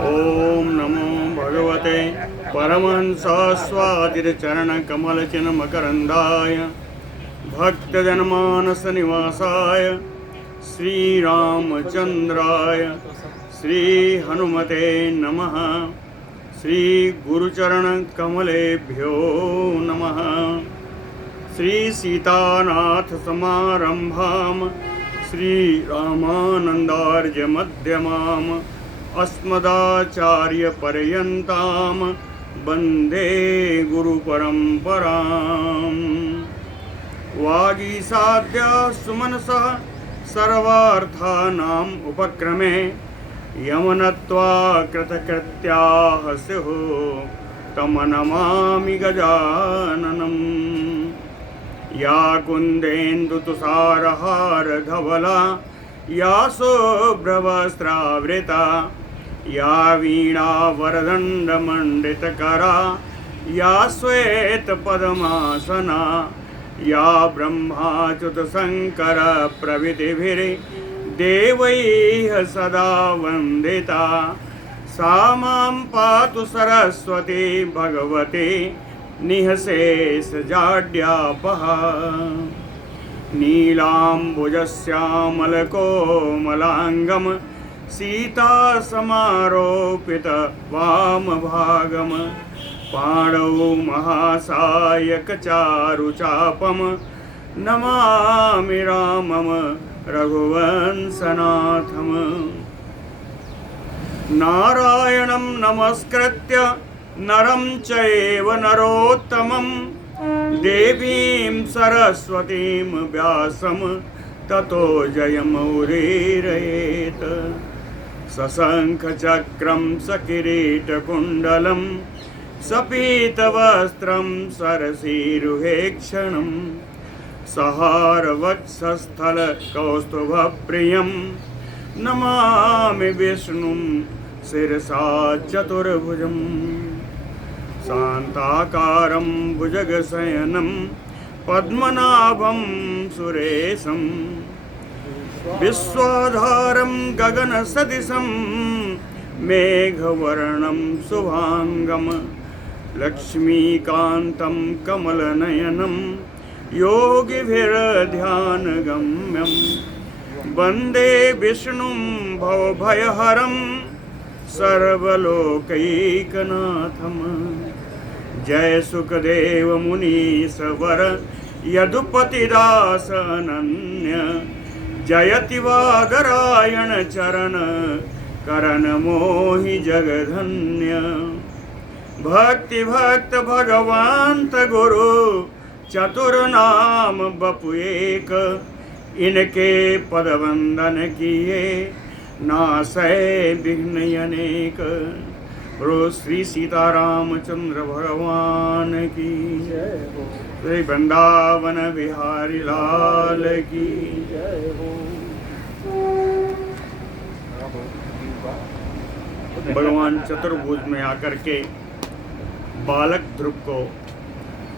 ओम नमो भगवते परमहंसस्वादिचरणकमलचिन्मकरन्दाय भक्तजनमानसनिवासाय श्रीरामचन्द्राय श्रीहनुमते नमः। श्रीगुरुचरणकमलेभ्यो नमः। श्रीसीतानाथसमारम्भां श्रीरामानन्दार्यमध्यमाम् अस्मदाचार्यपर्यन्तां वन्दे गुरुपरम्पराम्। वागीसाद्या सुमनसः सर्वार्थानाम् उपक्रमे यमनत्वा कृतकृत्याः स्युः तं नमामि गजाननम्। या कुन्देन्दुतुषारहारधवला या शुभ्रवस्त्रावृता या वीणावरदण्डमण्डितकरा या श्वेतपद्मासना या ब्रह्माच्युतशङ्करप्रभृतिभिर्देवैः सदा वन्दिता सा मां पातु सरस्वती भगवती निःशेषजाड्यापहा। नीलाम्बुजश्यामलकोमलाङ्गं सीतासमारोपितवामभागं पाणौ महासायकचारुचापं नमामि रामं रघुवंशनाथम्। नारायणं नमस्कृत्य नरं चैव नरोत्तमं देवीं सरस्वतीं व्यासं ततो जयमुदीरयेत्। सशङ्खचक्रं सकिरीटकुण्डलं सपीतवस्त्रं सरसीरुहेक्षणं सहारवक्षस्थलकौस्तुभप्रियं नमामि विष्णुं शिरसा चतुर्भुजम्। शान्ताकारं भुजगशयनं पद्मनाभं सुरेशं विश्वाधारं गगनसदृशं मेघवर्णं शुभांगं लक्ष्मीकान्तं कमलनयनं योगिभिर्ध्यानगम्यं वन्दे विष्णुं भवभयहरं सर्वलोकैकनाथम्। जय सुखदेव मुनीश्वर यदुपतिदास अनन्य जयति वादरायण चरण करण मोहि जगधन्य। भक्ति भक्त भगवंत गुरु चतुर्नाम बपु एक इनके पद वंदन किए नासै विघ्न अनेक। बोलो श्री सीतारामचंद्र भगवान की जय हो। श्री वृंदावन बिहारी लाल की जय हो। भगवान चतुर्भुज में आकर के बालक ध्रुव को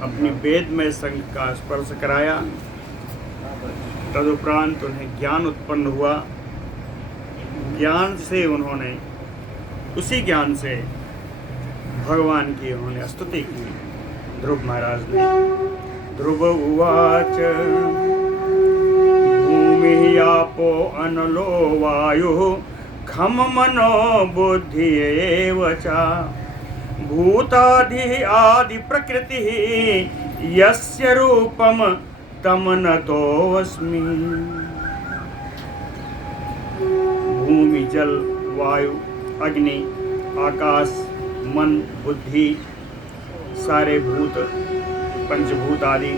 अपनी वेदमय संग का स्पर्श कराया। तदुपरांत उन्हें ज्ञान उत्पन्न हुआ। ज्ञान से उन्होंने उसी ज्ञान से भगवान की उन्होंने स्तुति की। ध्रुव महाराज ने ध्रुव उवाच भूमि आपो अनलो वायु खम मनो बुद्धि एव च भूतादि आदि प्रकृति यस्य रूपम तम नतोऽस्मि। भूमि जल वायु अग्नि आकाश मन बुद्धि सारे भूत पंचभूत आदि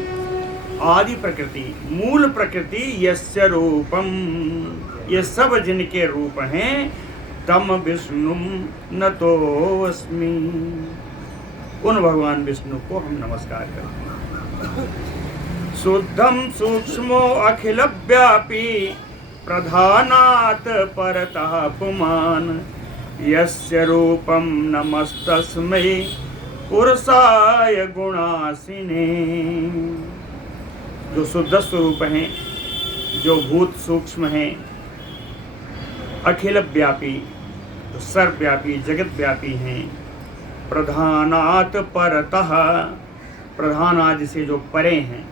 आदि प्रकृति मूल प्रकृति यस्य रूपम ये सब जिनके रूप हैं तम विष्णु नतोऽस्मि उन भगवान विष्णु को हम नमस्कार करते हैं। शुद्धम सूक्ष्मो अखिल व्यापी प्रधानात् परतः पुमान् यस्य रूपं नमस्तस्मै पुरुषाय गुणासिने। जो शुद्ध स्वरूप हैं, जो भूत सूक्ष्म हैं, अखिल व्यापी तो सर्वव्यापी जगतव्यापी हैं। प्रधानात परतः, प्रधान आदि से जो परे हैं।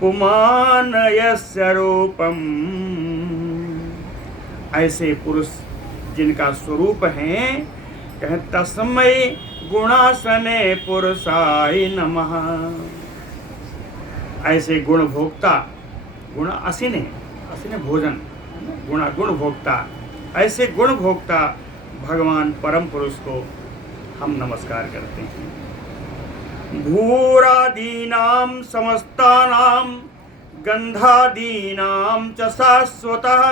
पुमान यस्य रूपम, ऐसे पुरुष जिनका स्वरूप है, कह तस्मै गुणासने पुरुषाय नमः। ऐसे गुण भोक्ता, गुण असिने, असिने भोजन, गुण भोक्ता, ऐसे गुण भोक्ता भगवान परम पुरुष को हम नमस्कार करते हैं। भूरादीनां समस्तानां गंधादीनां च शाश्वतः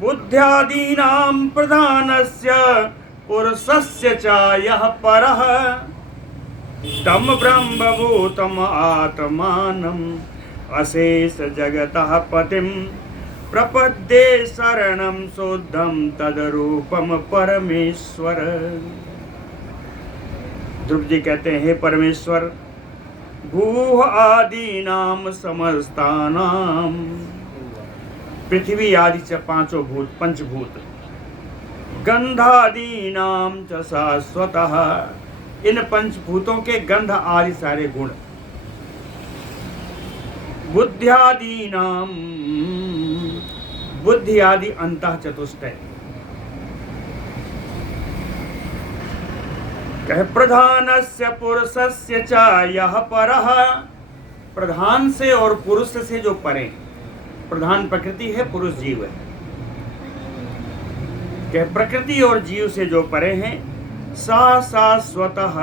बुद्ध्यादीनां प्रधानस्य पुरुषस्य च यः परः तं ब्रह्मभूतम् आत्मानम् अशेष जगतः पतिं प्रपद्ये शरणं शुद्धं तद्रूपम परमेश्वर। ध्रुव जी कहते हैं, हे परमेश्वर, भूः आदीनां समस्तानां, पृथ्वी आदि च पांचों भूत, पंचभूत, गंधादीनां च शाश्वतः, इन पंचभूतों के गंध आदि सारे गुण, बुद्ध्यादीनां, बुद्धि आदि अंतः चतुष्टय, कह प्रधानस्य पुरुषस्य च यः परः, प्रधान से और पुरुष से जो परे, प्रधान प्रकृति है, पुरुष जीव है, कह प्रकृति और जीव से जो परे हैं, सा शाश्वतः,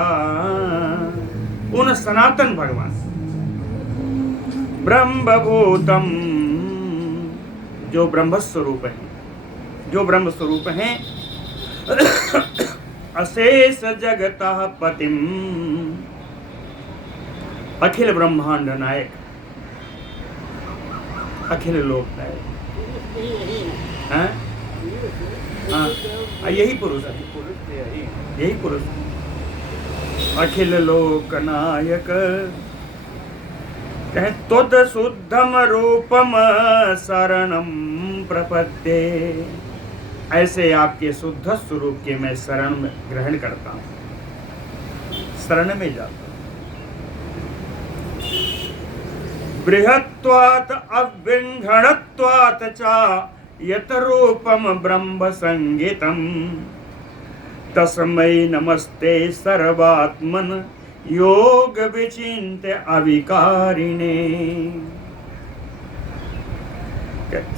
उन सनातन भगवान, ब्रह्मभूतम, जो ब्रह्म स्वरूप है, जो ब्रह्म स्वरूप हैं, अशेष जगतः पतिम, अखिल ब्रह्मांड नायक, अखिल लोक नायक, यही पुरुष है, यही पुरुष, अखिल लोक नायक, कह तुद शुद्धम रूपम शरणम प्रपद्ये, ऐसे आपके शुद्ध स्वरूप के मैं शरण में ग्रहण करता हूँ, शरण में जाता हूँ। बृहत्वात् अविंघणत्वात् च यत रूपम ब्रह्म संगीतम तस्मै नमस्ते सर्वात्मन योग विचिन्त्य अविकारिणे।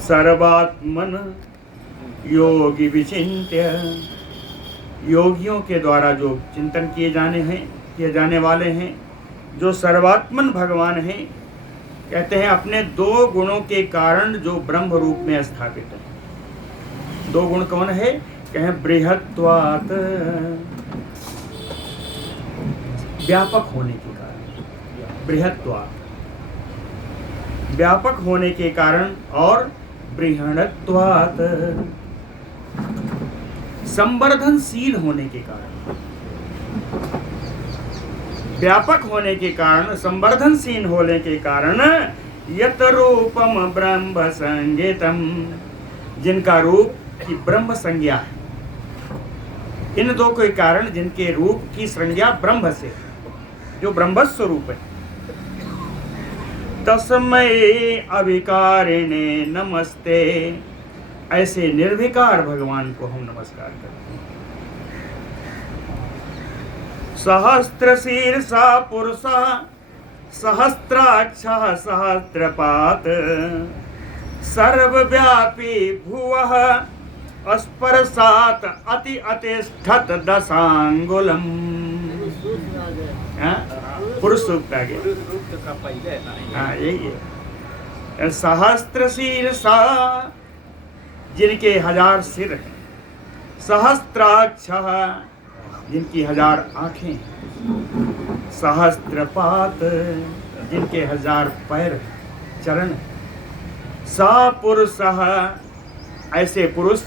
सर्वात्मन योगी विचिन्त्य, योगियों के द्वारा जो चिंतन किए जाने वाले हैं, जो सर्वात्मन भगवान हैं, कहते हैं अपने दो गुणों के कारण जो ब्रह्म रूप में स्थापित है। दो गुण कौन है? कहें बृहत्वात्, व्यापक होने के कारण, बृहत्वात् व्यापक होने के कारण, और बृहणत्वात् संवर्धनशील होने के कारण, व्यापक होने के कारण, संवर्धनशील होने के कारण, यत रूपम ब्रह्म संज्ञितम, जिनका रूप की ब्रह्म संज्ञा है। इन दो के कारण जिनके रूप की संज्ञा ब्रह्म से, जो ब्रह्म स्वरूप है, तस्मै अविकारिणे नमस्ते, ऐसे निर्विकार भगवान को हम नमस्कार करते हैं। सहस्त्र शीर्षा पुरुषः सहस्त्राक्षः सहस्त्रपात् सर्वव्यापी भुवः स्पर्शात् अति अतिष्ठत् दशांगुलम्। पुरुष सूक्त आ गया, हाँ यही है। सहस्त्र शीर्षा, जिनके 1000 सिर हैं, सहस्त्राक्षः, जिनकी 1000 आँखें हैं, सहस्त्रपात, जिनके 1000 पैर चरण, सा पुरुषः, ऐसे पुरुष,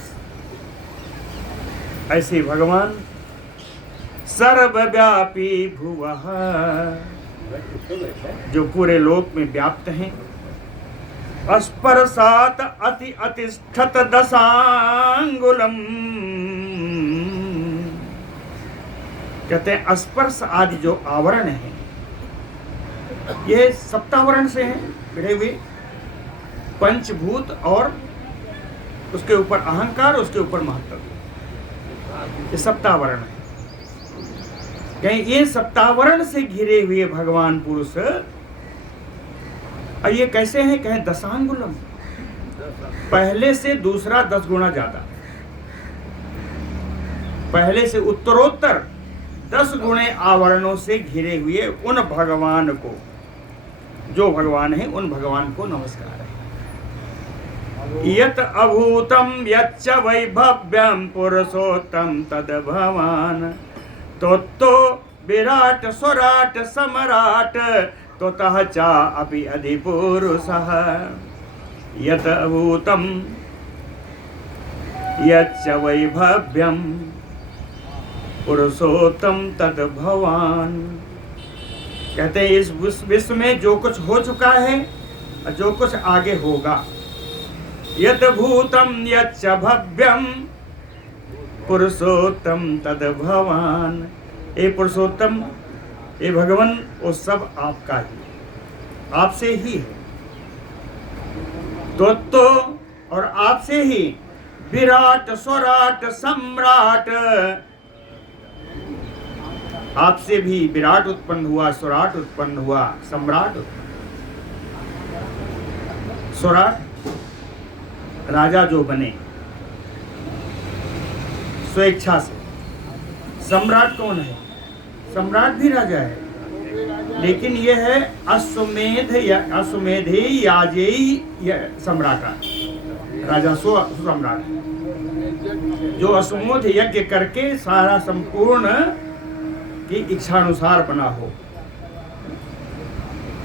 ऐसे भगवान, सर्वव्यापी भुवः, जो पूरे लोक में व्याप्त हैं, स्पर्शात् अति अतिष्ठत दशांगुलम, कहते हैं स्पर्श आदि जो आवरण है ये सप्तावरण से हैं भिड़े हुए, पंचभूत और उसके ऊपर अहंकार, उसके ऊपर महत्व, ये सप्तावरण है। कहीं ये सप्तावरण से घिरे हुए भगवान पुरुष, और ये कैसे हैं? कहें दशांगुलम, पहले से दूसरा 10 गुना ज्यादा, पहले से उत्तरोत्तर 10 गुणे आवरणों से घिरे हुए उन भगवान को, जो भगवान है उन भगवान को नमस्कार है। यत अभूतम यच्च वैभव्यम पुरुषोत्तम तद भवान, तो विराट स्वराट सम्राट ततः चा अपि अधिपुरुषः। यत अभूतम यच्च वैभव्यम पुरुषोत्तम तद भवान। कहते हैं इस विश्व में जो कुछ हो चुका है और जो कुछ आगे होगा, यत भूतम यच्च भव्यम पुरुषोत्तम तद भवान, ये पुरुषोत्तम, ये भगवान, वो सब आपका ही, आपसे ही है। तो और आपसे ही विराट स्वराट सम्राट, आपसे भी विराट उत्पन्न हुआ, स्वराट उत्पन्न हुआ, सम्राट। स्वराट राजा जो बने स्वेच्छा से, सम्राट कौन है? सम्राट भी राजा है, लेकिन यह है अश्वमेध या अश्वमेधे याजेई सम्राट, राजा सम्राट, जो अश्वमेध यज्ञ करके सारा संपूर्ण की इच्छानुसार बना हो,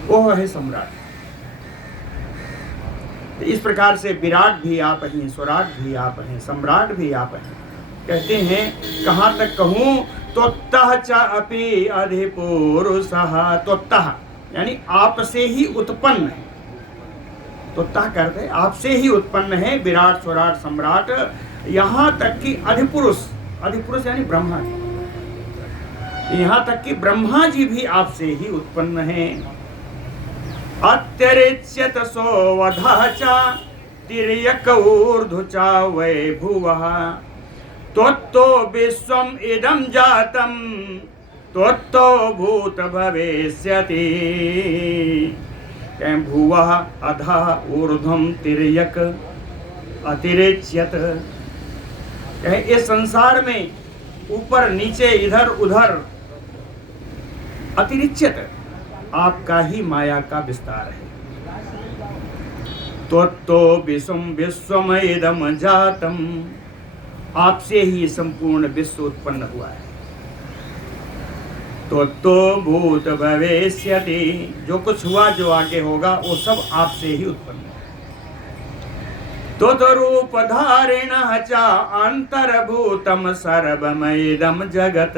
वो है सम्राट। तो इस प्रकार से विराट भी आप हैं, स्वराट भी आप हैं, सम्राट भी आप हैं। कहते हैं कहाँ तक कहूँ, तो तह च अपि अधिपुरुषः, तो तह यानी आपसे ही उत्पन्न है, तो तह करते आपसे ही उत्पन्न है विराट स्वराट सम्राट, यहाँ तक कि अधिपुरुष, अधिपुरुष यानी ब्रह्मा जी, यहाँ तक कि ब्रह्मा जी भी आपसे ही उत्पन्न है। अत्यरिच्यत सोवधः च तिर्यक ऊर्ध्व च वै भुवः, त्वत्तो विश्वम् इदं जातं त्वत्तो भूत भविष्यति। भुवः अधः ऊर्ध्वं तिर्यक अतिरिच्यत, इस संसार में ऊपर नीचे इधर उधर अतिरिच्यत, आपका ही माया का विस्तार है। त्वत्तो विश्वमिदं जातम, आपसे ही संपूर्ण विश्व उत्पन्न हुआ है। त्वत्तो भूत भविष्यति, जो कुछ हुआ जो आगे होगा वो सब आपसे ही उत्पन्न है। त्वरूप धारिणः च अंतर्भूतम सर्वमिदं जगत,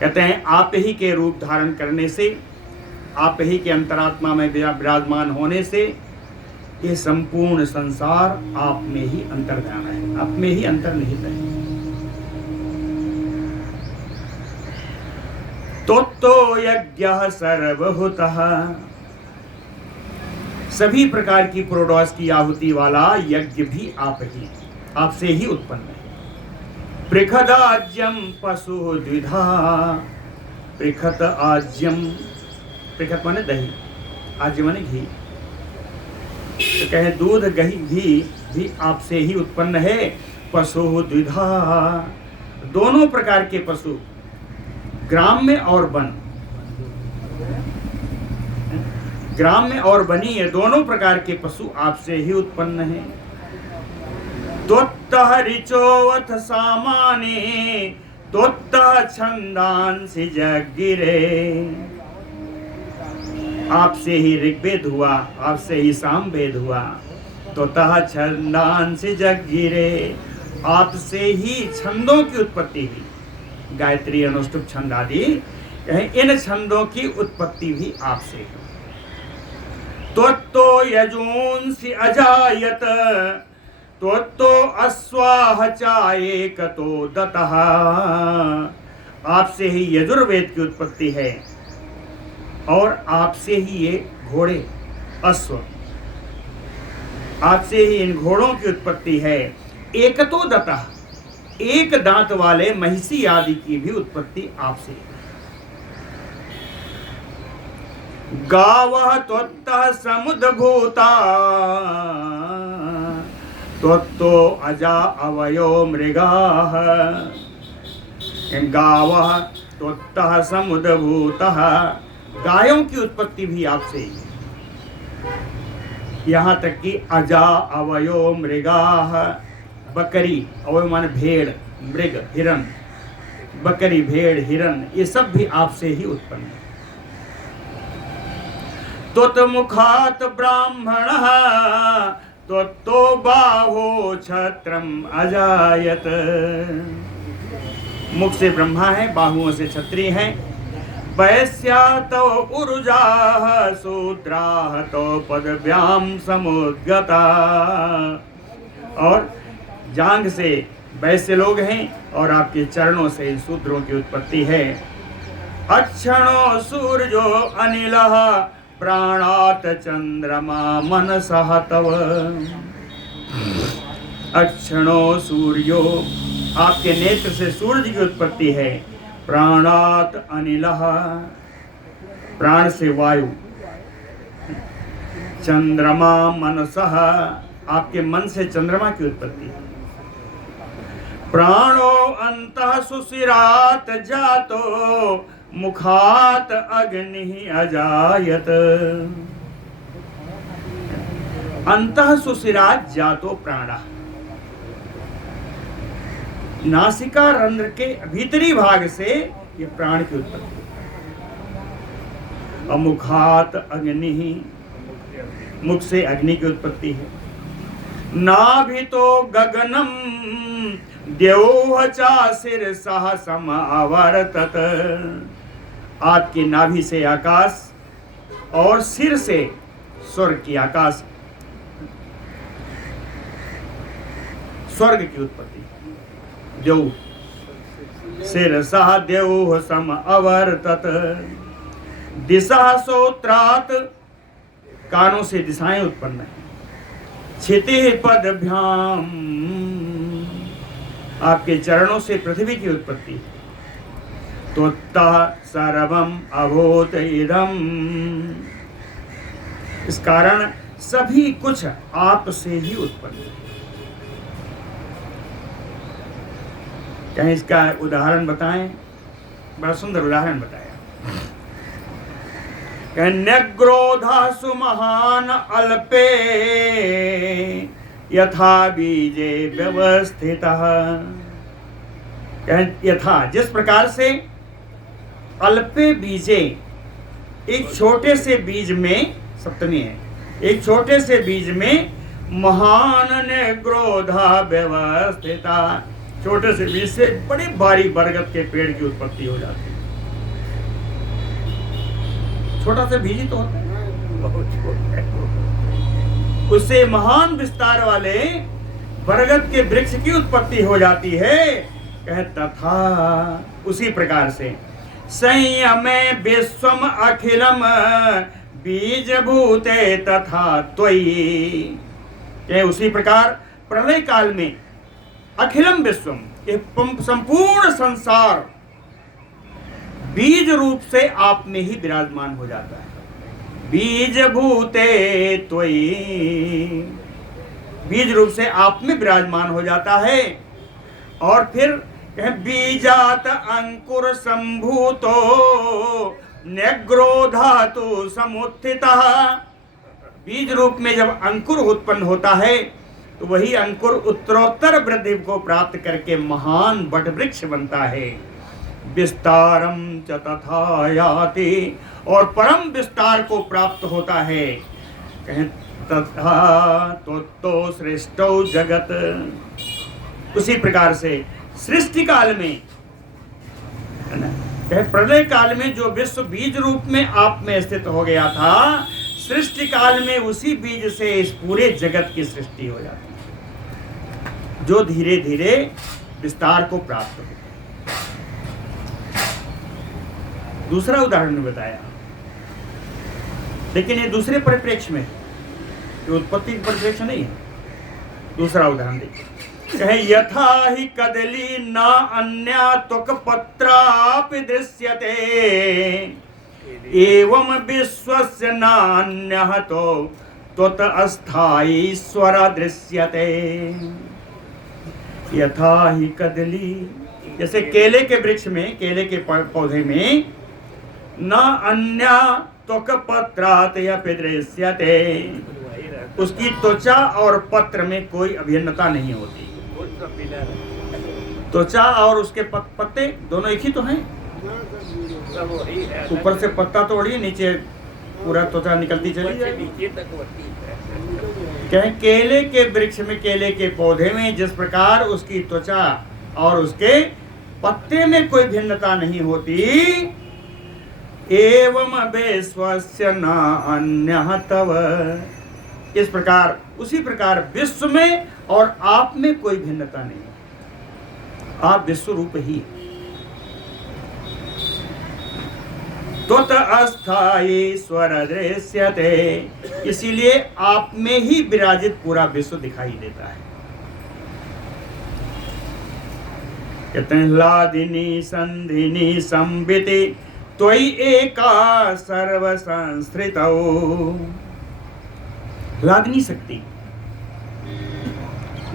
कहते हैं आप ही के रूप धारण करने से, आप ही के अंतरात्मा में विराजमान होने से ये संपूर्ण संसार आप में ही अंतर्धान है, आप में ही अंतर्निहित है। तो यज्ञः सर्वभूतः, सभी प्रकार की प्रोडोस की आहुति वाला यज्ञ भी आप ही, आपसे ही उत्पन्न है। पृखद आज्यम पशु द्विधा, पृखत आज्यम, पृखत माने दही, आज्य माने घी, तो कहे दूध घी भी आपसे ही उत्पन्न है। पशु द्विधा, दोनों प्रकार के पशु, ग्राम में और वन, ग्राम में और बनी, ये दोनों प्रकार के पशु आपसे ही उत्पन्न हैं। त्वत्तः ऋचोऽथ सामाने त्वत्तः छंदांसि जग्गिरे, आपसे ही ऋग्वेद हुआ, आपसे ही सामवेद हुआ। त्वत्तः छंदांसि जग्गिरे, आपसे ही छंदों की उत्पत्ति हुई, गायत्री अनुष्टुप छंद आदि, इन छंदों की उत्पत्ति भी आपसे है। त्वत्तो यजूंसि अजायत तो अस्वाह चाएक तो दतः, आपसे ही यजुर्वेद की उत्पत्ति है और आपसे ही ये घोड़े अश्व, आपसे ही इन घोड़ों की उत्पत्ति है। एक तो दतः, एक दांत वाले महिषी आदि की भी उत्पत्ति आपसे। गावः त्वत्तः समुद्भूता त्वत्तो अजा अवयो मृगाः। गावः त्वत्तः समुद्भूतः, गायों की उत्पत्ति भी आपसे ही है। यहाँ तक कि अजा अवयो मृगाः, बकरी, अवय माने भेड़, मृग हिरण, बकरी भेड़ हिरण, ये सब भी आपसे ही उत्पन्न है। त्वत्मुखात् ब्राह्मणः त्वत्तो बाहो छत्रम् अजायत। मुख से ब्रह्मा है, बाहुओं से क्षत्रिय है। वैश्या तो उरुजाः शूद्राः तो पदव्याम समुद्गता, और जांघ से वैश्य लोग हैं और आपके चरणों से शूद्रों की उत्पत्ति है। अक्षणो सूर्यो अनिलः प्राणात चंद्रमा मनसः तव। अक्षणो सूर्यो, आपके नेत्र से सूर्य की उत्पत्ति है। प्राणात अनिलः, प्राण से वायु। चंद्रमा मनसः, आपके मन से चंद्रमा की उत्पत्ति है। प्राणो अंतः सुशिरात जातो मुखात अग्नि अजायत। अंतः सुशिरात जातो प्राणः, नासिका रंध्र के भीतरी भाग से ये प्राण की उत्पत्ति। अमुखात अग्नि, मुख से अग्नि की उत्पत्ति है। नाभितो गगनम द्यौः चासिर सह समावर्तत, आपकी नाभि से आकाश और सिर से स्वर्ग की आकाश, स्वर्ग की उत्पत्ति। द्यौः, सिर सह द्यौः सम अवर्तत। दिशा सोत्रात, कानों से दिशाएं उत्पन्न है। क्षिति पदभ्याम, आपके चरणों से पृथ्वी की उत्पत्ति। त्वत्तः सर्वम अभूत इदम, इस कारण सभी कुछ आपसे ही उत्पन्न है। कहीं इसका उदाहरण बताएं, बड़ा सुंदर उदाहरण बताया। न्यग्रोधः सुमहान अल्पे यथा बीजे व्यवस्थितः। यथा, जिस प्रकार से अल्पे बीजे, एक छोटे से बीज में, सप्तमी है, एक छोटे से बीज में महान न्यग्रोधा व्यवस्थिता, छोटे से बीज से बड़ी भारी बरगद के पेड़ की उत्पत्ति हो जाती है। छोटा सा बीज ही तो होता है, बहुत छोटा है, उससे महान विस्तार वाले बरगद के वृक्ष की उत्पत्ति हो जाती है। तथा उसी प्रकार से संयमे विश्वम अखिलम बीज भूते तथा त्वयि, उसी प्रकार प्रलय काल में अखिलम विश्वम, संपूर्ण संसार बीज रूप से आप में ही विराजमान हो जाता है। बीज भूते त्वयि, बीज रूप से आप में विराजमान हो जाता है। और फिर बीजात अंकुर संभूतो न्यग्रोधातु समुत्थितः, बीज रूप में जब अंकुर उत्पन्न होता है तो वही अंकुर उत्तरोत्तर वृद्धि को प्राप्त करके महान वट वृक्ष बनता है। विस्तारम च तथा याति, और परम विस्तार को प्राप्त होता है। तथा तो श्रेष्ठो जगत, उसी प्रकार से सृष्टि काल में, प्रलय काल में जो विश्व बीज रूप में आप में स्थित हो गया था, सृष्टि काल में उसी बीज से इस पूरे जगत की सृष्टि हो जाती है। जो धीरे धीरे विस्तार को प्राप्त हो। दूसरा उदाहरण बताया, लेकिन ये दूसरे परिप्रेक्ष्य में, ये उत्पत्ति परिप्रेक्ष्य नहीं है। दूसरा उदाहरण देखिए, कहे यथा ही कदली न अन्या त्वक पत्रापि दृश्यते एवं विश्वस्य नान्यः तो त्वत् अस्थायी स्वर दृश्यते। यथा ही कदली, जैसे केले के वृक्ष में, केले के पौधे में, न अन्य त्वक पत्रात् अपि दृश्यते, उसकी त्वचा और पत्र में कोई अभिन्नता नहीं होती। त्वचा और उसके पत्ते दोनों एक ही तो हैं। ऊपर से पत्ता तो वही, नीचे पूरा त्वचा निकलती चली जाएगी। कहें केले के वृक्ष में, केले के पौधे में जिस प्रकार उसकी त्वचा और उसके पत्ते में कोई भिन्नता नहीं होती, एवं विश्वस्य न अन्यः तव, इस प्रकार उसी प्रकार विश्व में और आप में कोई भिन्नता नहीं। आप विश्व रूप ही। त्वत् अस्थायी स्वर दृश्यते, इसीलिए आप में ही विराजित पूरा विश्व दिखाई देता है। कहते हैं लादिनी संधिनी संबिति त्वयि एका सर्व संस्कृतौ। लादिनी शक्ति,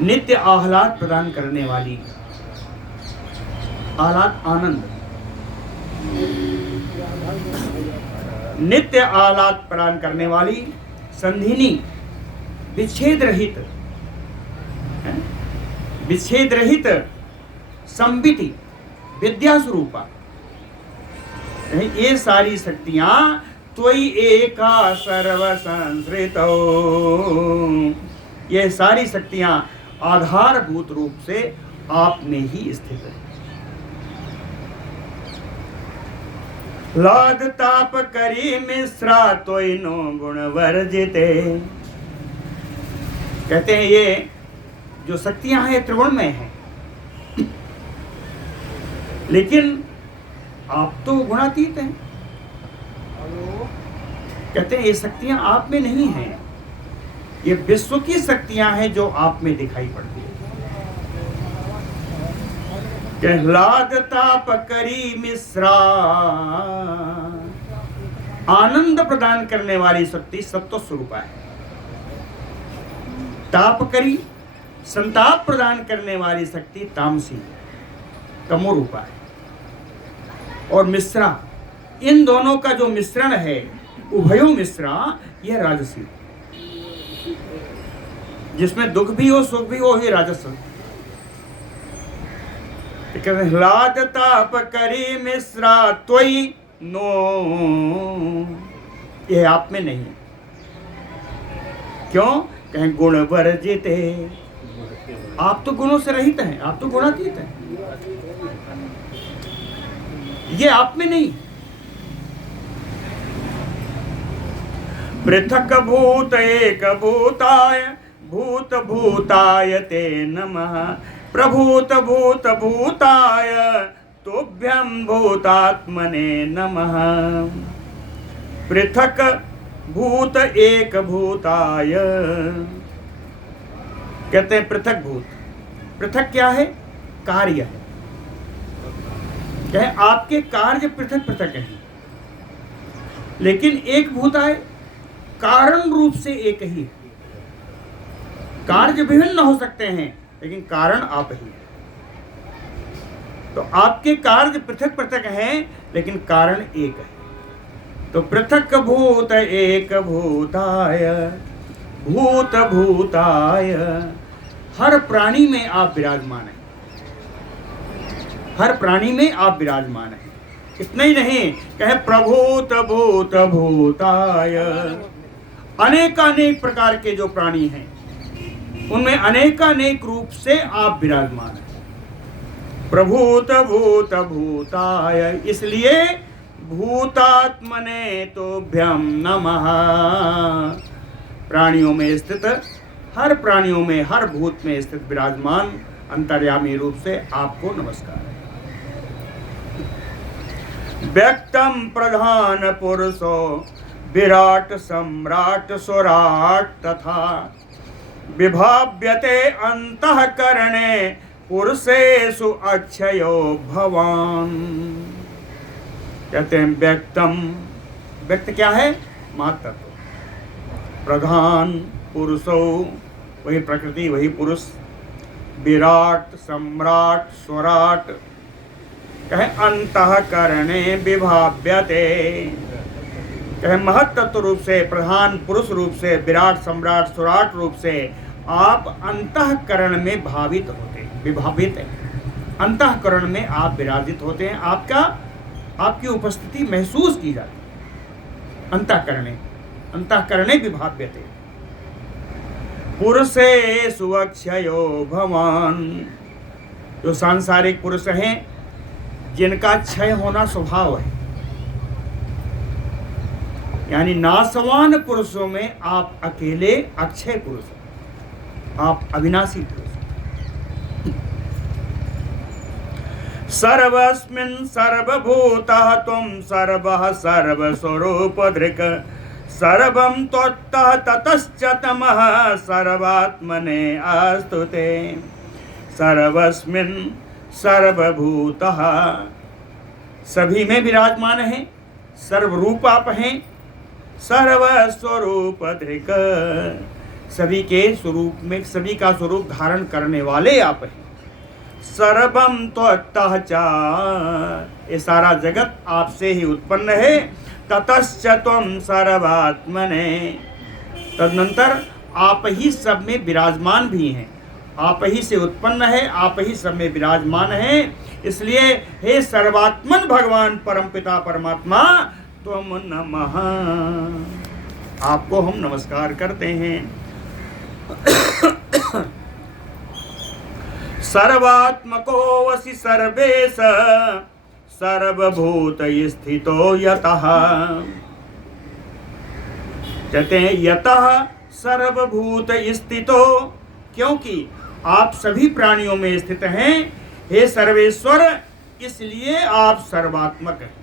नित्य आह्लाद प्रदान करने वाली, आह्लाद आनंद, नित्य आह्लाद प्रदान करने वाली, संधिनी विच्छेद रहित, विच्छेद रहित, संबिति विद्या स्वरूपा, ये सारी शक्तियां त्वयि एका सर्व संस्कृतौ, ये सारी शक्तियां आधारभूत रूप से आप में ही स्थित है। लाद ताप करी मिश्रा त्वयि नो गुण वर्जिते। कहते हैं ये जो शक्तियां हैं त्रिगुण में हैं, लेकिन आप तो गुणातीत हैं। कहते हैं ये शक्तियां आप में नहीं हैं, ये विश्व की शक्तियां हैं जो आप में दिखाई पड़ती है। कहलाद ताप करी मिश्रा, आनंद प्रदान करने वाली शक्ति सत्व स्वरूपा है। ताप करी, संताप प्रदान करने वाली शक्ति तामसी, तमो रूपा है। और मिश्रा, इन दोनों का जो मिश्रण है, उभयो मिश्रा, यह राजसी, जिसमें दुख भी हो सुख भी हो, ये राजस। लाद ताप करी मिश्रा त्वयि नो, यह आप में नहीं। क्यों? कहें गुण वर्जिते, आप तो गुणों से रहित हैं, आप तो गुणातीत हैं, ये आप में नहीं। पृथक भूत एक भूताय भूत भूताय ते नमः, प्रभूत भूत भूताय तुभ्यं भूतात्मने नमः। पृथक भूत एक भूताय, कहते हैं पृथक भूत। पृथक क्या है? कार्य है। कहे आपके कार्य पृथक पृथक हैं, लेकिन एक भूताय, कारण रूप से एक ही है। कार्य विभिन्न हो सकते हैं, लेकिन कारण आप ही है। तो आपके कार्य पृथक पृथक हैं, लेकिन कारण एक है। तो पृथक भूत एक भूताय भूत भूताय, हर प्राणी में आप विराजमान हैं, हर प्राणी में आप विराजमान हैं। इतना ही नहीं, कहे प्रभूत भूत भूताय, अनेकानेक प्रकार के जो प्राणी हैं उनमें अनेकानेक रूप से आप विराजमान हैं। प्रभूत भूत भूताय, इसलिए भूतात्मने तुभ्यं नमः। प्राणियों में स्थित हर प्राणियों में, हर भूत में स्थित विराजमान अंतर्यामी रूप से आपको नमस्कार है। व्यक्तम प्रधान पुरुषो विराट सम्राट स्वराट तथा विभाव्यते अंतःकरणे पुरुषेषु अक्षयो भवान। कहते हैं व्यक्तम, व्यक्त क्या है? महातत्व। प्रधान पुरुषो, वही प्रकृति, वही पुरुष। विराट सम्राट स्वराट, कहे अंतःकरणे विभाव्यते, कहे महत्तत्व रूप से, प्रधान पुरुष रूप से, विराट सम्राट स्वराट रूप से आप अंतःकरण में भावित होते हैं, विभावित है। अंतःकरण में आप विराजित होते हैं, आपकी उपस्थिति महसूस की जाती है। अंतःकरणे विभाव्यते पुरुषेषु अक्षयो भवान। जो सांसारिक पुरुष हैं जिनका क्षय होना स्वभाव है, यानी नासवान पुरुषों में आप अकेले अक्षय पुरुष हैं, आप अविनाशी पुरुष। सर्वस्मिन् सर्वभूतः त्वं सर्वः सर्वस्वरूपधृक् सर्वं त्वत्तः ततश्च तमः सर्वात्मने अस्तुते। सर्वस्मिन् सर्वभूतः, सभी में विराजमान है, सर्वरूप आप हैं। सर्वस्वरूपधृक्, सभी के स्वरूप में, सभी का स्वरूप धारण करने वाले आप हैं। सर्वम त्वत्तः च, ये सारा जगत आपसे ही उत्पन्न है। ततश्च त्वं सर्वात्मने, तदनंतर आप ही सब में विराजमान भी हैं। आप ही से उत्पन्न है, आप ही सब में विराजमान है। इसलिए हे सर्वात्मन भगवान परमपिता परमात्मा त्वं नमः, आपको हम नमस्कार करते हैं। सर्वात्मको वसि सर्वेश सर्वभूत स्थितो यतः। कहते हैं यतः सर्वभूत स्थितो, क्योंकि आप सभी प्राणियों में स्थित हैं हे सर्वेश्वर, इसलिए आप सर्वात्मक हैं,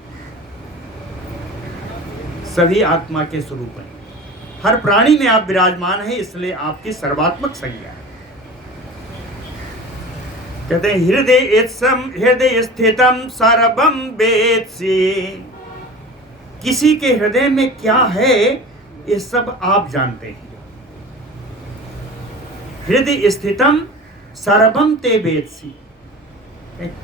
सभी आत्मा के स्वरूप हैं। हर प्राणी में आप विराजमान हैं, इसलिए आपकी सर्वात्मक संज्ञा है। कहते हैं हृदय स्थितम सर्वम वेत्सि, किसी के हृदय में क्या है ये सब आप जानते हैं। हृदय स्थितम सर्वम ते वेत्सि,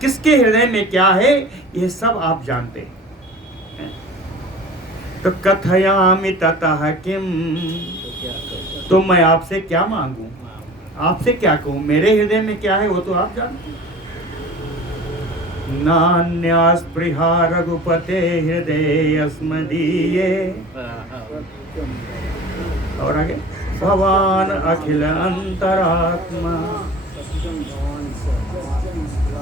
किसके हृदय में क्या है ये सब आप जानते हैं। तो कथयामि ततः किम, तो मैं आपसे क्या मांगूं, आपसे क्या कहूं, मेरे हृदय में क्या है वो तो आप जानते हैं। नान्यास्पृहा रघुपते हृदय अस्मदीये, और आगे भवान अखिल अंतरात्मा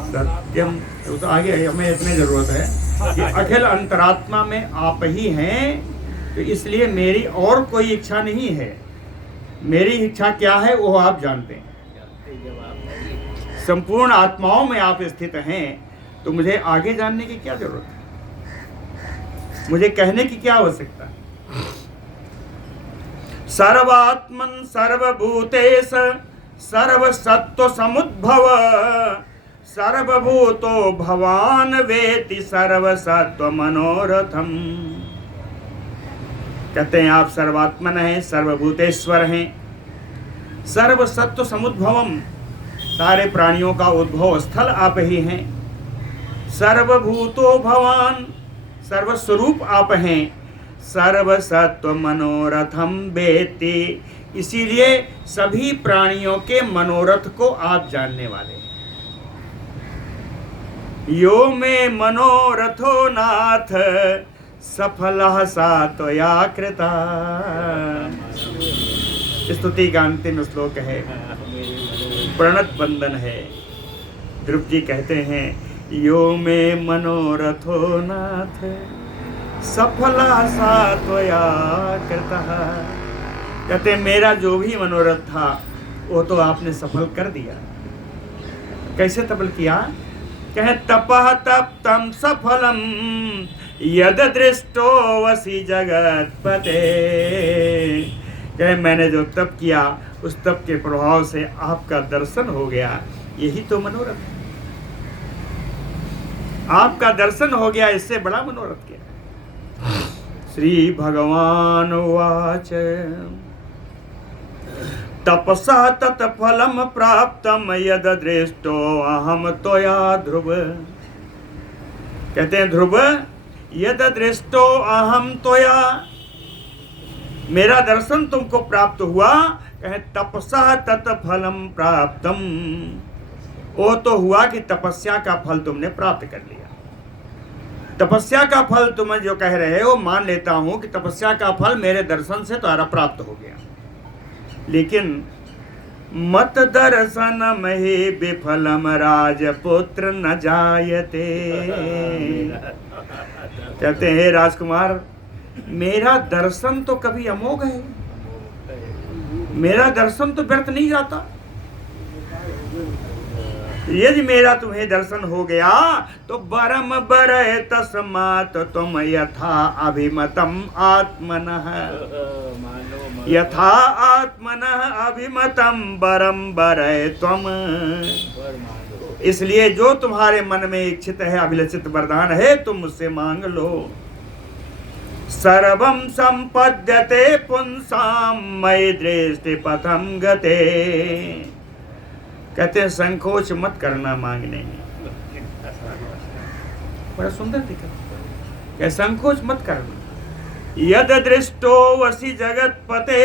सत्यम। तो आगे हमें इतनी जरूरत है कि अखिल अंतरात्मा में आप ही हैं, तो इसलिए मेरी और कोई इच्छा नहीं है। मेरी इच्छा क्या है वो आप जानते हैं। संपूर्ण आत्माओं में आप स्थित हैं, तो मुझे आगे जानने की क्या जरूरत है, मुझे कहने की क्या आवश्यकता है। सर्वात्मन सर्वभूतेश सर्वसत्व समुद्भव सर्वभूतो भवान वेति सर्वसत्व मनोरथम। कहते हैं आप सर्वात्मन हैं, सर्वभूतेश्वर हैं, सर्वसत्व समुद्भवम, सारे प्राणियों का उद्भव स्थल आप ही हैं। सर्वभूतो भवान, सर्वस्वरूप आप हैं। सर्वसत्व मनोरथम वेति, इसीलिए सभी प्राणियों के मनोरथ को आप जानने वाले हैं। यो में मनोरथो नाथ सफलः सा त्वया कृता। स्तुति का अंतिम श्लोक है, प्रणत बंदन है। ध्रुव जी कहते हैं यो में मनोरथो नाथ सफलः सा त्वया कृता। कहते हैं मेरा जो भी मनोरथ था वो तो आपने सफल कर दिया। कैसे सफल किया? कहे तपः तप्तं सफलम यद दृष्टो वसी जगतपते। कहे मैंने जो तप किया उस तप के प्रभाव से आपका दर्शन हो गया, यही तो मनोरथ है। आपका दर्शन हो गया, इससे बड़ा मनोरथ क्या? श्री भगवान उवाच तपसा तत्फलम प्राप्तम यद दृष्टो अहम त्वया ध्रुव। कहते हैं ध्रुव, यद दृष्टो अहम त्वया, मेरा दर्शन तुमको प्राप्त हुआ। कहे तपसा तत्फलम प्राप्तम, वो तो हुआ कि तपस्या का फल तुमने प्राप्त कर लिया। तपस्या का फल तुम जो कह रहे हो, मान लेता हूं कि तपस्या का फल मेरे दर्शन से तुम्हारा प्राप्त हो गया, लेकिन मत दर्शन महे विफलम राजपुत्र न जायते। कहते हैं राजकुमार, मेरा दर्शन तो कभी अमोघ है, मेरा दर्शन तो व्यर्थ नहीं जाता। यदि मेरा तुम्हें दर्शन हो गया तो बरम बरय तस्मात् तुम यथा अभिमतम आत्मनः, यथा आत्मनः अभिमतम बरम बरय तुम। इसलिए जो तुम्हारे मन में इच्छित है, अभिलषित वरदान है, तुम मुझसे मांग लो। सर्वं संपद्यते पुंसाम मयि दृष्टि पथम गते। कहते हैं संकोच मत करना मांगने में। बड़ा सुंदर दिखा, क्या संकोच मत करना। यद दृष्टो वसी जगतपते,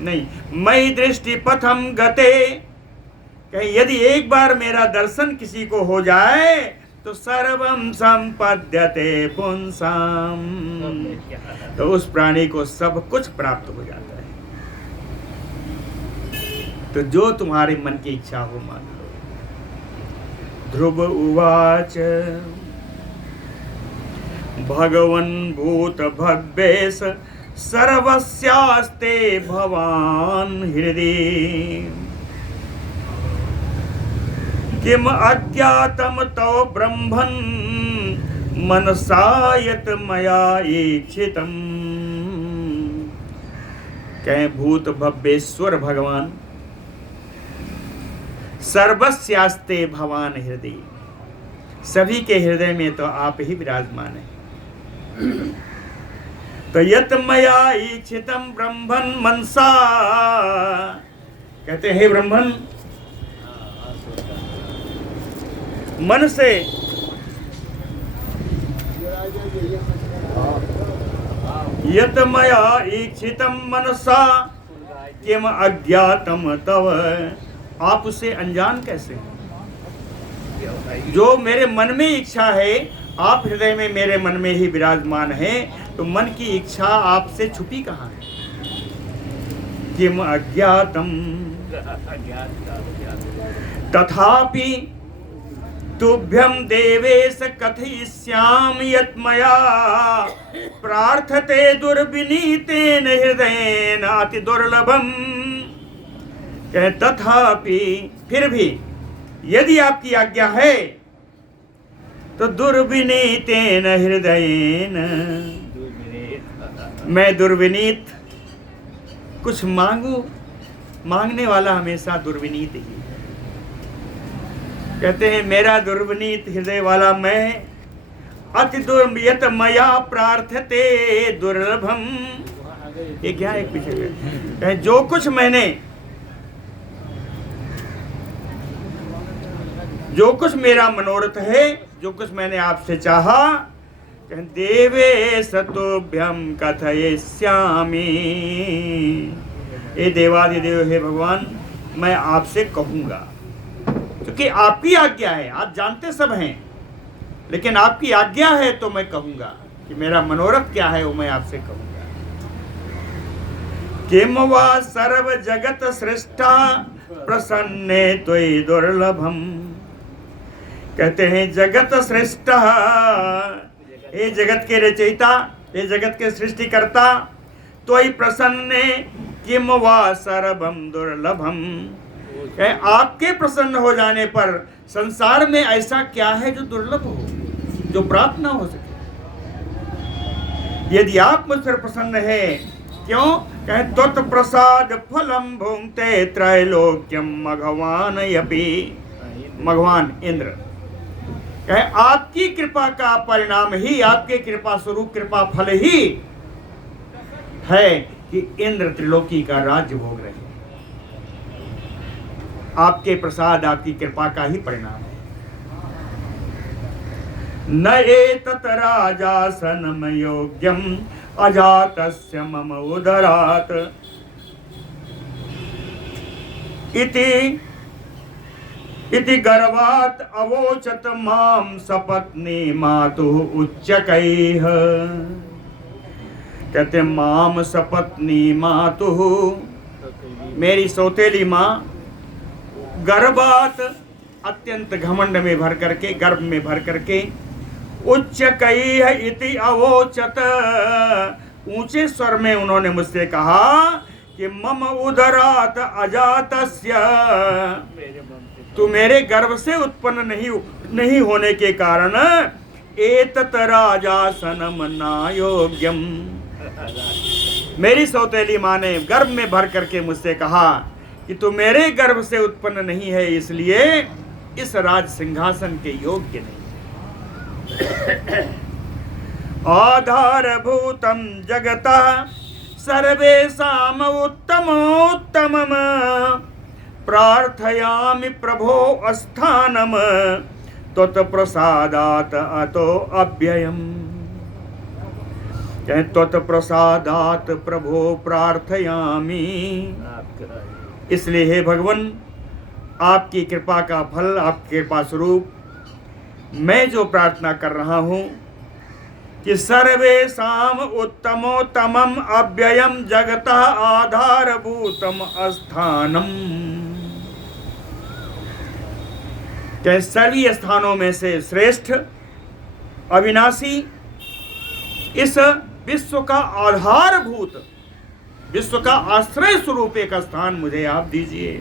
नहीं मयि दृष्टि पथम गते। कहीं यदि एक बार मेरा दर्शन किसी को हो जाए तो सर्वम संपद्यते पुंसाम, तो उस प्राणी को सब कुछ प्राप्त हो जाता है। तो जो तुम्हारे मन की इच्छा हो मान लो। ध्रुव उवाच भगवन् भूत भव्येश सर्वस्यास्ते भवान् हृदि, किम अज्ञातम तव ब्रह्मन् मनसा यत् मया ईक्षितम्। कहें भूत भव्येश्वर भगवान, सर्वस्यास्ते भवान हृदय, सभी के हृदय में तो आप ही विराजमान हैं। तो यत् मया ईक्षितम् ब्रह्मन् मनसा, कहते हैं ब्रह्मन, मन से यत मया ईक्षितम मनसा किम अज्ञातम तव। आप उससे अनजान कैसे हैं? जो मेरे मन में इच्छा है, आप हृदय में मेरे मन में ही विराजमान है, तो मन की इच्छा आपसे छुपी कहाँ है? किम अज्ञातम तथापि तुभ्यं देवेश कथयिष्यामि यत् मया प्रार्थते दुर्विनीतेन हृदयेन अति दुर्लभम। कहे तथापि, फिर भी यदि आपकी आज्ञा है तो दुर्विनीतेन हृदयेन, मैं दुर्विनीत कुछ मांगू, मांगने वाला हमेशा दुर्विनीत ही। कहते हैं मेरा दुर्विनीत हृदय वाला मैं, अति दुर्यत मया प्रार्थते दुर्लभम। ये क्या एक पीछे जो कुछ मैंने, जो कुछ मेरा मनोरथ है, जो कुछ मैंने आपसे चाहा, देवे सतोभ्यम कथयिष्यामि। ये देवादिदेव हे भगवान, मैं आपसे कहूंगा, क्योंकि आपकी आज्ञा है। आप जानते सब हैं, लेकिन आपकी आज्ञा है तो मैं कहूंगा कि मेरा मनोरथ क्या है, वो मैं आपसे कहूंगा। किम वा सर्व जगत सृष्टा प्रसन्ने त्वयि दुर्लभम। कहते हैं जगत सृष्टा, ये जगत के रचयिता, ये जगत के सृष्टिकर्ता, त्वयि प्रसन्ने, किम वा सर्वम दुर्लभम। आपके प्रसन्न हो जाने पर संसार में ऐसा क्या है जो दुर्लभ हो, जो प्राप्त ना हो सके। यदि आप मुझ पर प्रसन्न है, क्यों कहे त्वत् प्रसाद फलम भुंक्ते त्रैलोक्यम मघवान यपि। भगवान इंद्र कहे आपकी कृपा का परिणाम ही, आपके कृपा स्वरूप कृपा फल ही है कि इंद्र त्रिलोकी का राज्य भोग रहे। आपके प्रसाद, आपकी कृपा का ही परिणाम है। न एतत् राजासनम योग्यम अजातस्य मम उदरात् इति गर्वात् अवोचत माम सपत्नी मातुः उच्चकैः। कहते माम सपत्नी मातुः, मेरी सौतेली माँ, गर्भात अत्यंत घमंड में भर करके, गर्भ में भर करके, उच्चकैः इति अवोचत, ऊंचे स्वर में उन्होंने मुझसे कहा कि मम उदरात अजातस्य, तू मेरे गर्भ से उत्पन्न नहीं होने के कारण एतत् राजासनम नायोग्यम। मेरी सौतेली माँ ने गर्भ में भर करके मुझसे कहा कि तू मेरे गर्भ से उत्पन्न नहीं है, इसलिए इस राज सिंहासन के योग्य नहीं। आधारभूतम जगतः सर्वेषाम् उत्तमोत्तमम् प्रार्थयामि प्रभो अस्थानम् त्वत्प्रसादात् अतो अव्ययम्। त्वत्प्रसादात् प्रभो प्रार्थयामि, इसलिए हे भगवान आपकी कृपा का फल, आपकी कृपा स्वरूप मैं जो प्रार्थना कर रहा हूं कि सर्वेषाम उत्तमोत्तमम अव्ययम जगतः आधारभूतम अस्थानम, कि सभी स्थानों में से श्रेष्ठ अविनाशी, इस विश्व का आधारभूत, विश्व का आश्रय स्वरूप एक स्थान मुझे आप दीजिए।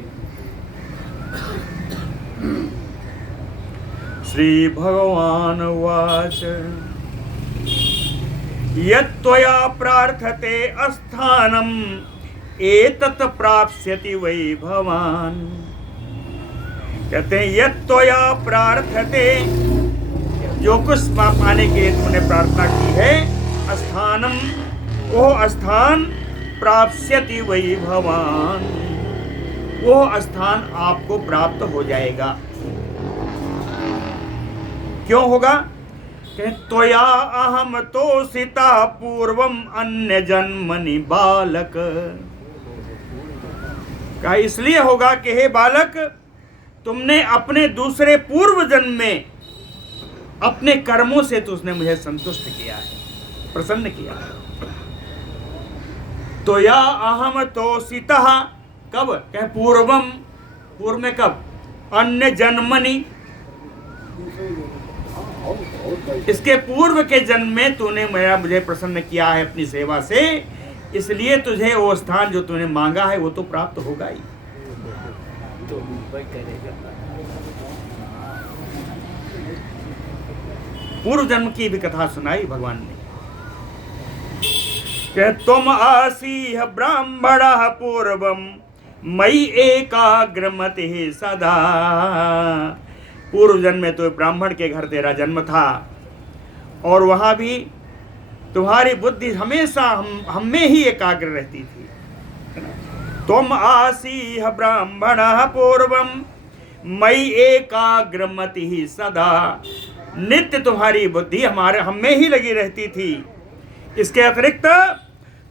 श्री भगवान उवाच यत्त्वया प्रार्थते अस्थानम एतत् प्राप्स्यति वै भवान। कहते हैं यत्त्वया प्रार्थते, जो कुछ पाने के लिए तुमने प्रार्थना की है, स्थानम, वो स्थान प्राप्स्यति वै भवान, वो स्थान आपको प्राप्त हो जाएगा। क्यों होगा? त्वया अहम तोषिता पूर्वम अन्य जन्मनि बालक। का इसलिए होगा कि हे बालक, तुमने अपने दूसरे पूर्व जन्म में अपने कर्मों से तो उसने मुझे संतुष्ट किया है, प्रसन्न किया है। त्वया अहम तोषिता, कब? कह पूर्वम, पूर्व में कब? अन्य जन्मनि, इसके पूर्व के जन्म में तूने मुझे प्रसन्न किया है अपनी सेवा से, इसलिए तुझे वो स्थान जो तूने मांगा है वो तो प्राप्त होगा ही। पूर्व जन्म की भी कथा सुनाई भगवान ने कि तुम आसीह ब्राह्मणः पूर्वम मयि एकाग्रमतिः सदा। पूर्व जन्म में तो ब्राह्मण के घर तेरा जन्म था और वहां भी तुम्हारी बुद्धि हमेशा हम में ही एकाग्र रहती थी। तुम आसीह ब्राह्मणः पूर्वम मयि एकाग्रमतिः सदा, नित्य तुम्हारी बुद्धि हम में ही लगी रहती थी। इसके अतिरिक्त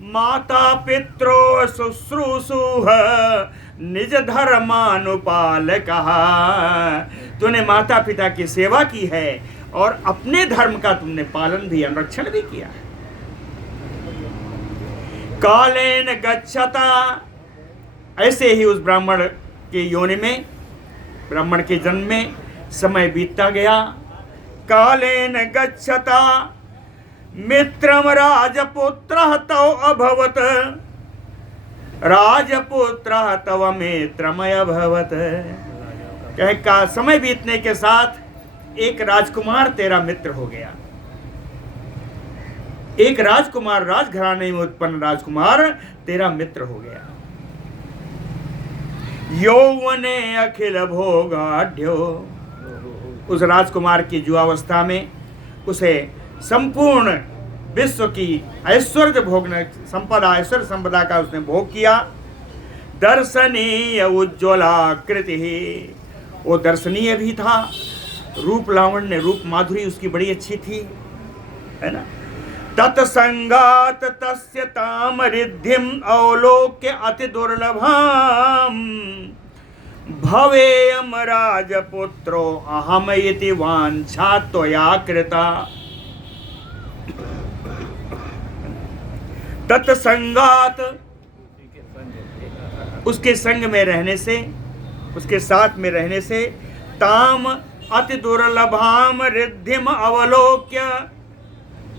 माता पित्रो शुश्रूषुः निज धर्मानुपालकः, तूने माता पिता की सेवा की है और अपने धर्म का तुमने पालन भी, अनुरक्षण भी किया है। कालेन गच्छता, ऐसे ही उस ब्राह्मण के योनि में, ब्राह्मण के जन्म में समय बीतता गया। कालेन गच्छता मित्रम राजपुत्रः तौ अभवत्, राजपुत्र तव मित्रमय भवत। कहे का समय बीतने के साथ एक राजकुमार तेरा मित्र हो गया। एक राजकुमार, राजघराने में उत्पन्न राजकुमार तेरा मित्र हो गया। यौवने अखिल भोगाढ्यो, उस राजकुमार की युवावस्था में उसे संपूर्ण विश्व की ऐश्वर्य भोगने संपदा, ऐश्वर्य संपदा का उसने भोग किया। दर्शनीय उज्ज्वलाकृति, वो दर्शनीय भी था, रूप लावण्य, रूप माधुरी उसकी बड़ी अच्छी थी, है ना। तत्संगात तस्य ताम रिद्धिम अवलोक्य अति दुर्लभम भवेयम राजपुत्रो अहम इति वांछा त्वया कृता। तत्संगात, उसके संग में रहने से, उसके साथ में रहने से, ताम अति दुर्लभाम रिद्धिम अवलोक्य,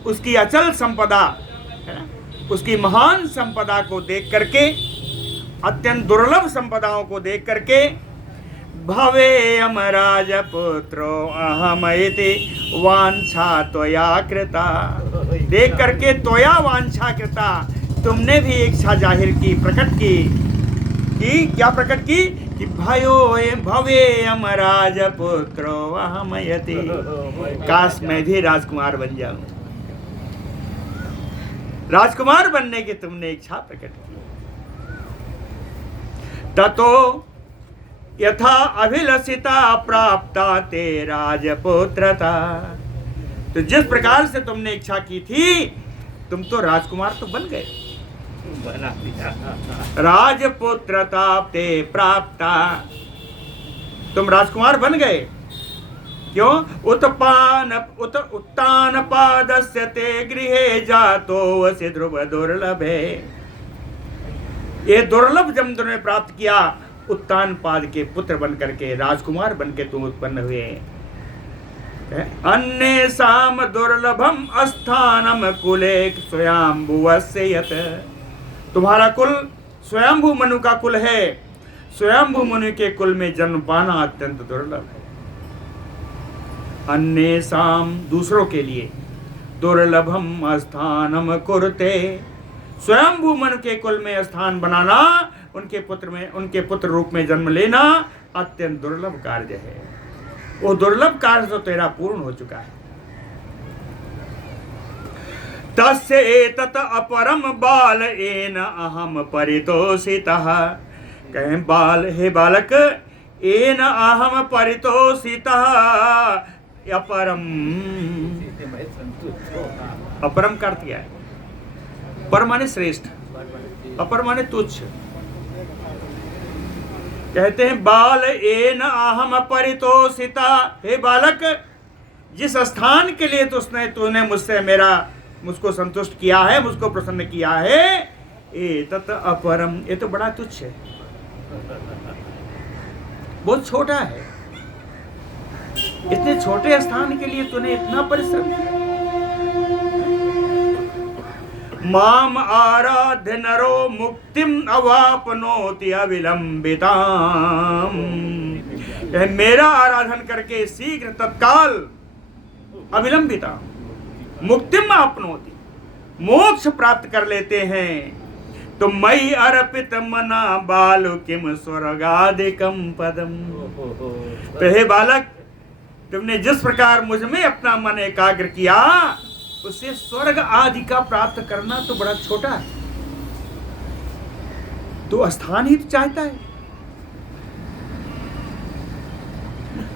उसकी अचल संपदा, है ना, उसकी महान संपदा को देख करके, अत्यंत दुर्लभ संपदाओं को देख करके, भवेयम राजपुत्रो अहम इति वांछा त्वया कृता, देख करके त्वया वांछा कृता, तुमने भी इच्छा जाहिर की, प्रकट की क्या प्रकट की कि भवेयम राजपुत्रो अहम इति, काश मैं भी राजकुमार बन जाऊं। राजकुमार बनने की तुमने इच्छा प्रकट की। ततो यथा अभिलषिता प्राप्ता ते राजपुत्रता, तो जिस प्रकार से तुमने इच्छा की थी, तुम तो राजकुमार तो बन गए, राजपुत्रता ते प्राप्ता, तुम राजकुमार बन गए। क्यों? उत्तान पादस्य ते गृहे जातो वसि ध्रुव दुर्लभे, ये दुर्लभ जब तुमने प्राप्त किया, उत्तान पाद के पुत्र बन करके, राजकुमार बन के तुम उत्पन्न हुए। अन्येषाम दुर्लभम अस्थानम कुले स्वयंभुवस्य यत, तुम्हारा कुल स्वयंभू मनु का कुल है, स्वयंभू मनु के कुल में जन्म पाना अत्यंत दुर्लभ है। अन्येषाम, दूसरों के लिए, दुर्लभम स्थानम कुरुते, स्वयंभू मनु के कुल में स्थान बनाना, उनके पुत्र रूप में जन्म लेना अत्यंत दुर्लभ कार्य है। वो दुर्लभ कार्य तो तेरा पूर्ण हो चुका है। तस्य एतत् अपरम बाल एन अहम परितोषितः, कहें बाल, हे बालक, एन अहम परितोषितः, अपरम, अपरम का अर्थ क्या है? पर माने श्रेष्ठ, अपर माने तुच्छ। कहते हैं बाल एन अहम परितोषिता, हे बालक, जिस स्थान के लिए तूने मुझको संतुष्ट किया है, मुझको प्रसन्न किया है, एतत् अपरम, ये तो बड़ा तुच्छ है, बहुत छोटा है। इतने छोटे स्थान के लिए तूने इतना परिश्रम किया। माम आराध्य नरो मुक्तिम अवापनोति अविलंबिताम, मेरा आराधन करके शीघ्र तत्काल, अविलंबिता मुक्तिम आपनोति, मोक्ष प्राप्त कर लेते हैं। तो मई अर्पित मना बालु किम स्वर्गादिकम पदम, तो हे बालक, तुमने जिस प्रकार मुझ में अपना मन एकाग्र किया, उससे स्वर्ग आदि का प्राप्त करना तो बड़ा छोटा है, तो स्थान ही तो चाहता है।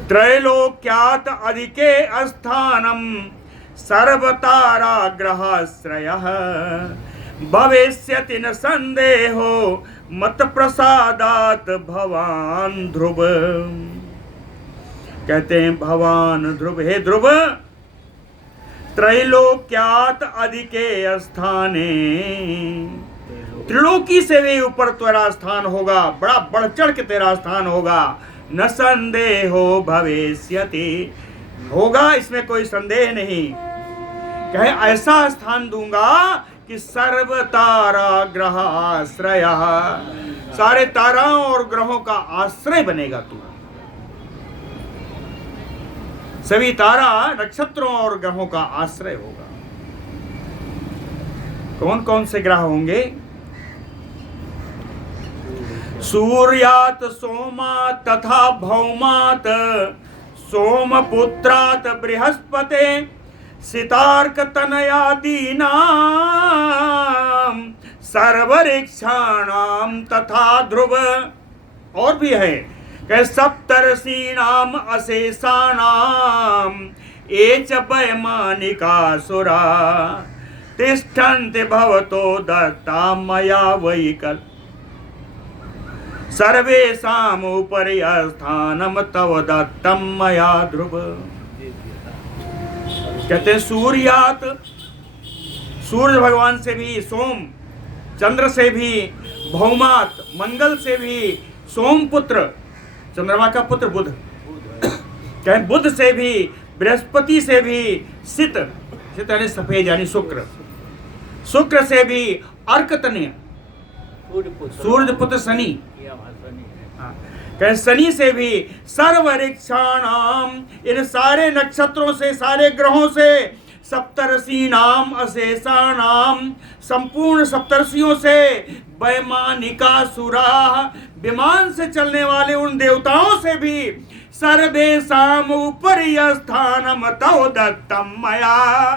त्रैलोक्यात अधिके स्थानम सर्वताराग्रहाश्रयः भविष्यति न संदेहो मत प्रसादात भवान ध्रुव। कहते हैं भवान ध्रुव, हे ध्रुव, त्रैलोक्यात अधिके स्थाने, त्रिलोकी से भी ऊपर तेरा स्थान होगा, बड़ा बढ़ चढ़ के तेरा स्थान होगा। न संदेहो भविष्यति, होगा, इसमें कोई संदेह नहीं। कहे ऐसा स्थान दूंगा कि सर्व तारा ग्रह आश्रय, सारे ताराओं और ग्रहों का आश्रय बनेगा तू। सभी तारा नक्षत्रों और ग्रहों का आश्रय होगा। कौन कौन से ग्रह होंगे? सूर्यात सोमात तथा भौमात, सोमपुत्रात बृहस्पते, सितार्क तनयादीनां सर्वऋक्षाणाम तथा ध्रुव। और भी है कि सप्तर्षीणाम अशेषाणाम एच वैमानिकासुरा, तिष्ठन्ति भवतो दत्ता मया वै कल, सर्वेषाम् उपरि स्थानम तव दत्तम मया ध्रुव। कहते हैं सूर्यात, सूर्य भगवान से भी, सोम चंद्र से भी, भौमात मंगल से भी, सोमपुत्र चंद्रमा का पुत्र बुध, कहें बुध से भी, बृहस्पति से भी, सित यानी सफेद यानी शुक्र, शुक्र से भी अर्कतन्य सूर्य पुत्र शनि, कहें शनि से भी, सर्वऋक्षाणाम इन सारे नक्षत्रों से, सारे ग्रहों से, सप्तर्षीणाम अशेषाणाम संपूर्ण सप्तर्षियों से, वैमानिकासुरा विमान से चलने वाले उन देवताओं से भी, सर्वेषाम उपरि स्थानम तव दत्तम मया,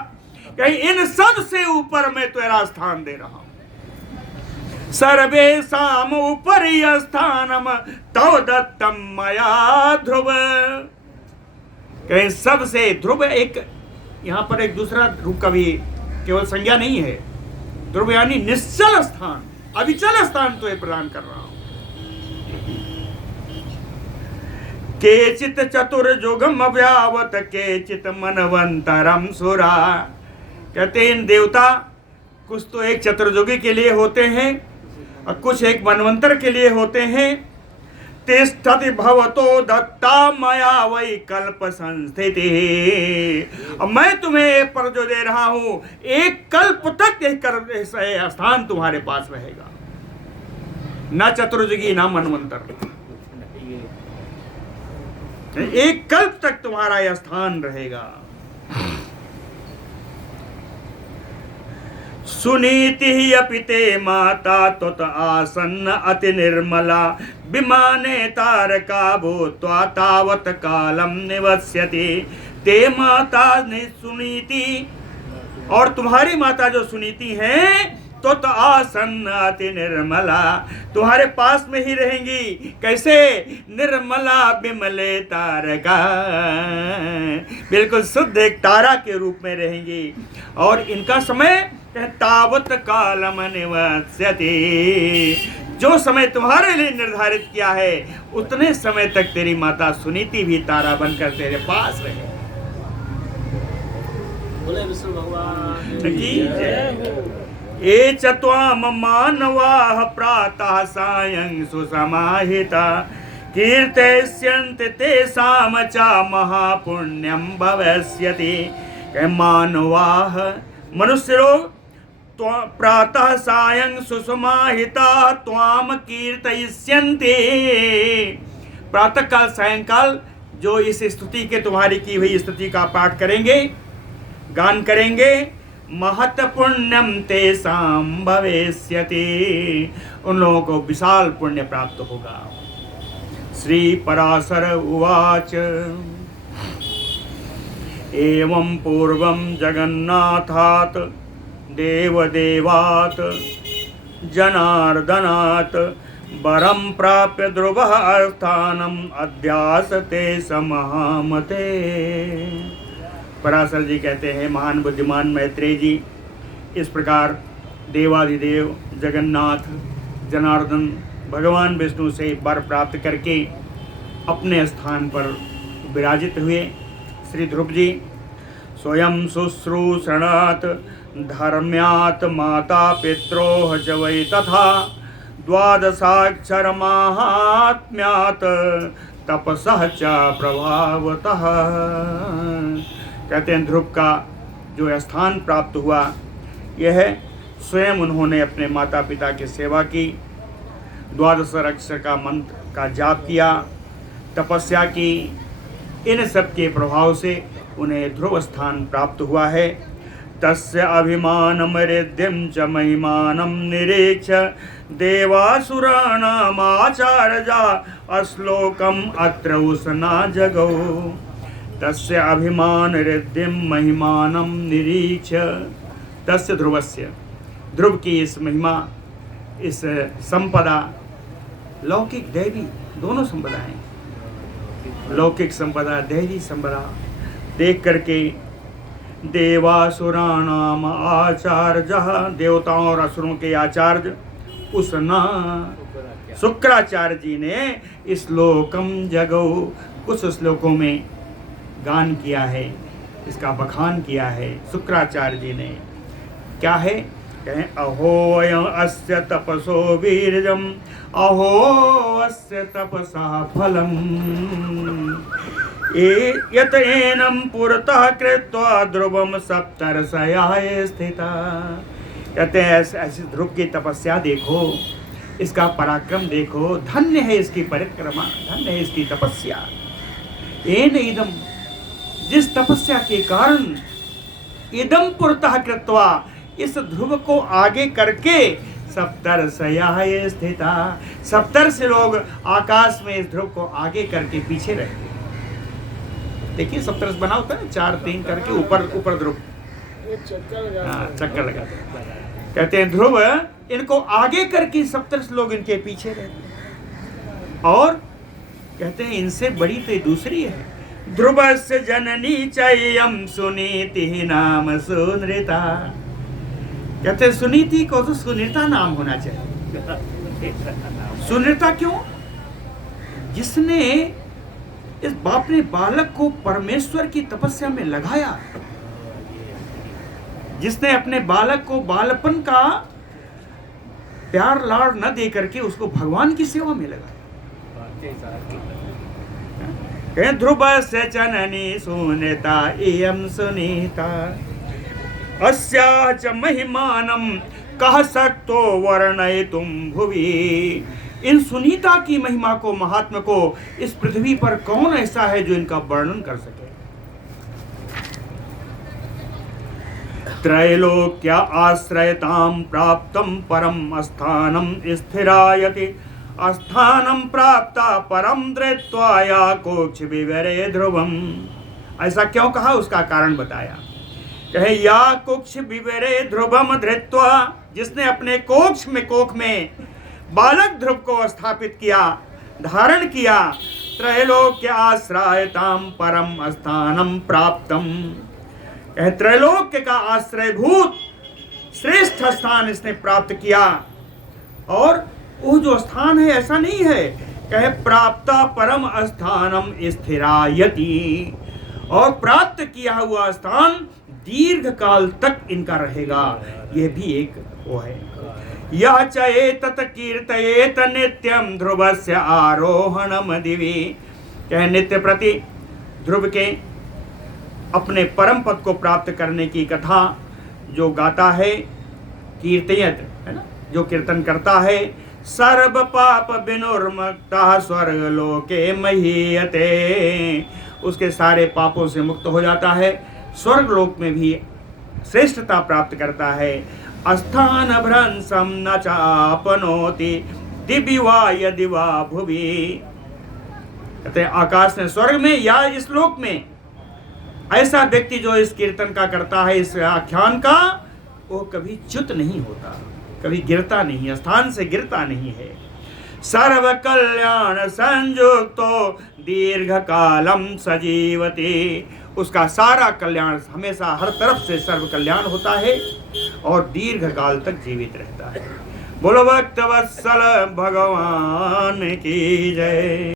कहीं इन सब से ऊपर मैं तेरा स्थान दे रहा हूं। सर्वेषाम उपरि स्थानम तव दत्तम मया ध्रुव, कहीं सबसे ध्रुव एक यहां पर एक दूसरा ध्रुव का भी केवल संज्ञा नहीं है। ध्रुव यानी निश्चल स्थान, अविचल स्थान तो प्रदान कर रहा हूं। केचित चतुर्युगम अव्यावत केचित मनवंतरम सुरा, कहते हैं देवता कुछ तो एक चतुर्युगी के लिए होते हैं और कुछ एक मनवंतर के लिए होते हैं। तिष्ठति भवतो दत्ता मया वै कल्प संस्थिति, अब मैं तुम्हें पर जो दे रहा हूं एक कल्प तक यह स्थान तुम्हारे पास रहेगा, ना चतुर्युगी ना मनवंतर, एक कल्प तक तुम्हारा यह स्थान रहेगा। सुनीति अपि ते माता तुत आसन्न अति निर्मला, विमाने तारका भूत्वा तावत कालम निवस्यति, ते माता सुनीति, और तुम्हारी माता जो सुनीति है तुत आसन्न अति निर्मला, तुम्हारे पास में ही रहेंगी। कैसे? निर्मला विमले तारका, बिल्कुल शुद्ध एक तारा के रूप में रहेंगी। और इनका समय तावत कालम निवस्यति, जो समय तुम्हारे लिए निर्धारित किया है उतने समय तक तेरी माता सुनीति भी तारा बनकर तेरे पास रहे। बोले विष्णु भगवान की जय। ये चत्वाम मानवाः प्रातः सायं सुसमाहिता, कीर्तयिष्यन्ति तेषां च महापुण्यं भविष्यति। मानवाः मनुष्य लोग प्रातः सायं सुसमाहिता त्वाम कीर्तयिष्यन्ति, प्रातः काल सायंकाल जो इस स्तुति के तुम्हारी की हुई स्तुति का पाठ करेंगे, गान करेंगे, महत पुण्यम तेषां भविष्यति, उन लोगों को विशाल पुण्य प्राप्त होगा। श्री पराशर उवाच एवं पूर्वं जगन्नाथात् देवदेवात् जनार्दनात् वरं प्राप्य ध्रुवः स्थानम् अध्यासते समहामते। पराशर जी कहते हैं, महान बुद्धिमान मैत्रेय जी, इस प्रकार देवाधिदेव जगन्नाथ जनार्दन भगवान विष्णु से वर प्राप्त करके अपने स्थान पर विराजित हुए श्री ध्रुव जी। स्वयं शुश्रूषणात् धर्म्यात् माता पित्रोः च वै तथा, द्वादशाक्षर माहात्म्यात् तपसः च प्रभावतः। कहते हैं ध्रुव का जो स्थान प्राप्त हुआ यह स्वयं उन्होंने अपने माता पिता की सेवा की, 12 अक्षर का मंत्र का जाप किया, तपस्या की। इन सब के प्रभाव से उन्हें ध्रुव स्थान प्राप्त हुआ है। तस्य अभिमानम रिद्धिम च महिमानम निरीक्ष देवासुराणामाचार्या अश्लोकम अत्र उसना जगौ। तस्य अभिमान रिद्धिम महिमानम निरीक्ष, तस्य ध्रुवस्य, ध्रुव की इस महिमा, इस संपदा, लौकिक दैवी दोनों संपदाएं, लौकिक संपदा दैवी संपदा देख करके देवासुराणाम आचार्य, देवताओं और असुरों के आचार्य उसना शुक्राचार्य जी ने श्लोकम जगो, कुछ श्लोकों में गान किया है, इसका बखान किया है शुक्राचार्य जी ने। क्या है? कहें अहो अयं अस्य तपसो वीर्यम, अहो अस्य तपसा फलम, यत एनं पुरतः कृत्वा ध्रुवम सप्तर्षयाय स्थिता। कहते हैं ऐसी ध्रुव की तपस्या देखो, इसका पराक्रम देखो, धन्य है इसकी परिक्रमा, धन्य है इसकी तपस्या। एन इदम, जिस तपस्या के कारण, इदम पुरतः कृत्वा, इस ध्रुव को आगे करके, सप्तर्षयाय स्थिता, सप्तर्ष लोग आकाश में इस ध्रुव को आगे करके पीछे रहते। देखिए सप्तर्ष बना होता है 4-3 करके, ऊपर ध्रुव, चक्कर लगाते हैं। कहते हैं ध्रुव इनको आगे करके सप्तर्ष लोग इनके पीछे रहते हैं। और कहते हैं इनसे बड़ी तो दूसरी है, ध्रुवस्य जननी चयम सुनीति नाम सुनृता। कहते हैं सुनीति को तो सुनृता नाम होना चाहिए। सुनृता क्यों? जिसने इस बाप ने बालक को परमेश्वर की तपस्या में लगाया, जिसने अपने बालक को बालपन का प्यार लाड़ न दे करके उसको भगवान की सेवा में लगाया। ध्रुवस्य जननी सुनीता इयं सुनीता, अस्याः च महिमानं कः शक्तो वर्णयितुं भुवि। इन सुनीता की महिमा को, महात्मा को इस पृथ्वी पर कौन ऐसा है जो इनका वर्णन कर सके। त्रैलोक्य आश्रयतां प्राप्तं परम स्थानं स्थिरायति, स्थानं प्राप्ता परम धृत्वा या कोक्ष विवरे ध्रुवम। ऐसा क्यों कहा, उसका कारण बताया। कहे या कोक्ष विवरे ध्रुवम धृत्वा, जिसने अपने कोख में बालक ध्रुव को स्थापित किया, धारण किया। त्रैलोक्य आश्रयतां परम स्थानं प्राप्तम, त्रैलोक्य का आश्रयभूत श्रेष्ठ स्थान इसने प्राप्त किया। और वो जो स्थान है ऐसा नहीं है, कहे प्राप्ता परम स्थानम स्थिरायति, और प्राप्त किया हुआ स्थान दीर्घ काल तक इनका रहेगा। यह भी एक वो है। यह चेतत कीर्तयेत नित्यम ध्रुवस्य आरोहणम दिवि। कहे नित्य प्रति ध्रुव के अपने परम पद को प्राप्त करने की कथा जो गाता है, कीर्तयत है ना, जो कीर्तन करता है, सर्व पाप विनुर्मुक्तः स्वर्ग लोके महीयते, उसके सारे पापों से मुक्त हो जाता है, स्वर्ग लोक में भी श्रेष्ठता प्राप्त करता है। स्थान भ्रंशम न चापनोति दिव्य वा यदि वा भुवि। कहते हैं आकाश में, स्वर्ग में या इस लोक में ऐसा व्यक्ति जो इस कीर्तन का करता है, इस आख्यान का, वो कभी च्युत नहीं होता, कभी गिरता नहीं, स्थान से गिरता नहीं है। सर्व कल्याण संयुक्तो दीर्घ कालम सजीवति, उसका सारा कल्याण हमेशा हर तरफ से सर्व कल्याण होता है और दीर्घ काल तक जीवित रहता है। बोलो भक्त वत्सल भगवान की जय।